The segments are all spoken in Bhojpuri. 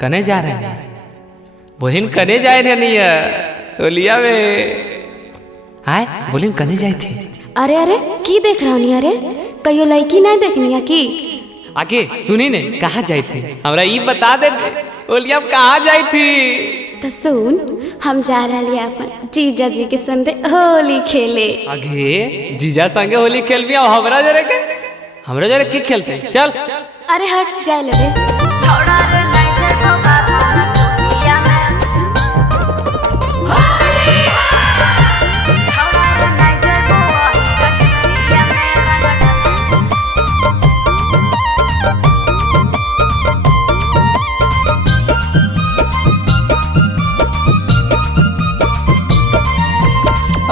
कने जा रहे हैं? बोलिन कने जाए रहनी होलिया में आए बोलिन कने जाए थी? अरे अरे की देख रही? अरे कहियो लड़की नहीं देखनी है की? आगे सुनी ने कहाँ जाए थे हमरा ये बता दे होलिया में कहाँ जाए थी? तो सुन, हम जा रहे अपन जीजा जी के संगे होली खेले। आगे जीजा संगे होली खेल भी हमरा जरे की खेलते चल। अरे हट जाए लगे।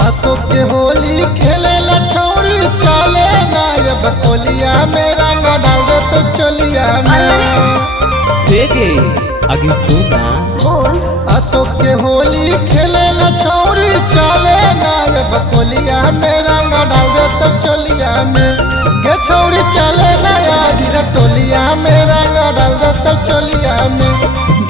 अशोक के होली खेले ला छोड़ी चले नायब कोलिया में रंग डाल दे तो चलिया में देखे आगे सुना बोल। अशोक के होली खेले ला छोड़ी चले नायब कोलिया में रंग डाल दे तो चलिया में गे छोड़ी चले नया हीरा टोलिया में रंग डाल दे तो चलिया में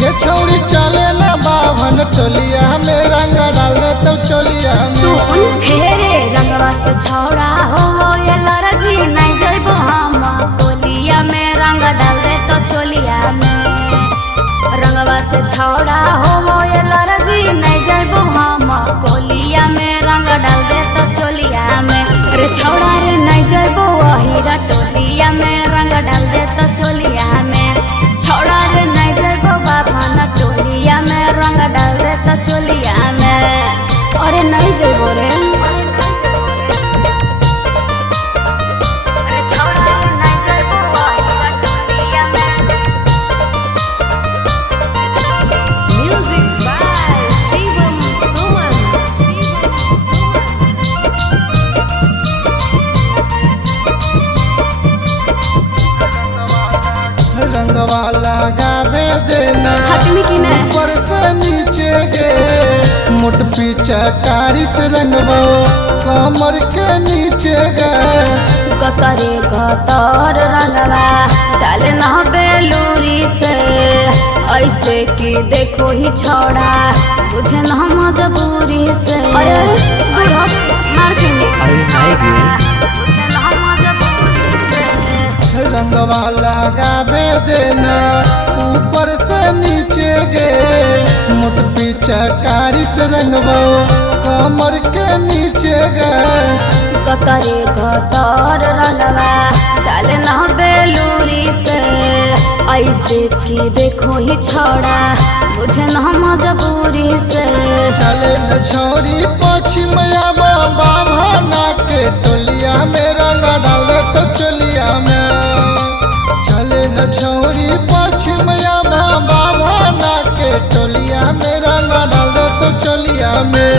गे छोड़ी चले ना बाभन टोलिया में रंग डाल दे तो चलिया में सुन हेरे रंगवा से छौड़ा हो ये लरजी नहीं जइबो हम कोलिया में रंग डाल दे तो चोलिया में। रंगवा से छौड़ा हो ये लरजी नहीं जइबो हम कोलिया में रंग डाल दे तो चोलिया में। रे छौड़ा रे नहीं जइबो हीरा टोलिया में रंग डाल दे तो चोलिया में। छौड़ा रे नहीं जइबो बाभन टोलिया में रंग डाल दे तो चोलिया में। अरे नहीं जइबो रे। रंगवा लगावे देना ऊपर से नीचे गे मुठ पीछा कारी से रंगवा कमर के नीचे गे कतरे कतर रंगवा डाले न बेलूरी से ऐसे कि देखो ही छौड़ा बुझे न मजबूरी से। मार के रंगवा लगावे देना ऊपर से नीचे गे मुठ पीछा कारी से रंगवा कमर के नीचे गे कतरे कतर रंगवा डाले न बेलूरी से ऐसे कि देखो ही छौड़ा बुझे न मजबूरी से। चले न छोरी पश्चिमया बाबा भाना के टोलिया में रंग डाल दे तो चलिया में चले न छोरी पश्चिमया बाबा भाना के टोलिया में रंग डाल दे तो चलिया में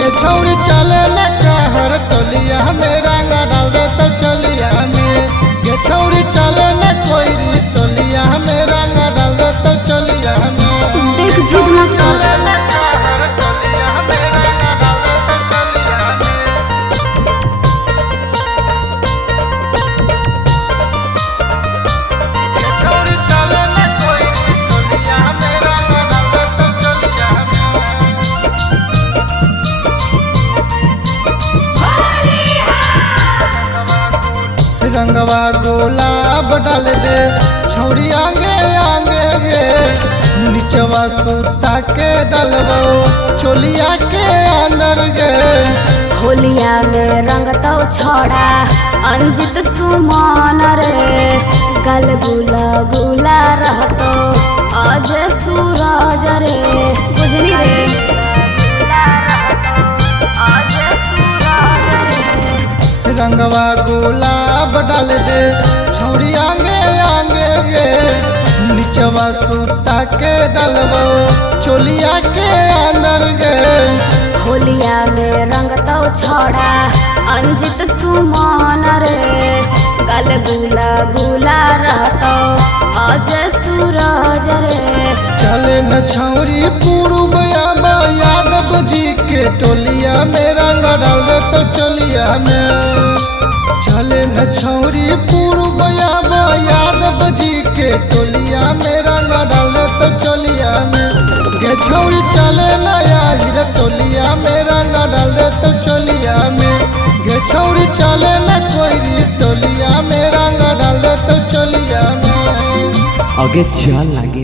के छोरी चले न कहर टोलिया में रंग डाल दे तो चलिया में के छोरी चले न कोई टोलिया में रंग डाल दे तो चलिया में देख जिद मत कर। रंगवा गुलाब डाल दे छोड़ी आगे आगे गे निचवा सूता के डलबो चोलिया के अंदर गे होलिया में रंग तो छोड़ा अंजित सुमन रे गल गुला गुला रहतो आज सूरज रे बुझनी रे। रंगवा गुलाब डाल दे छोड़ी आगे आगे गे निचवा सूता के डलबो चोलिया के अंदर गे होलिया में रंग तो छोड़ा अंजित सुमन रे गल गुला गुला रहतो आज सूरज रे। चले न छौरी पूर्वया यादव जी के टोलिया में रंग डाल दे तो चलिया में चले न छौरी पूर्वया यादव जी के टोलिया में रंग डाल दे तो चलिया में। गे छौरी चले नया हीरा टोलिया में रंग डाल दे तो चोलिया में। गे छौरी चले न कोई टोलिया में रंग डाल दे तो चोलिया में। अगे चल लागी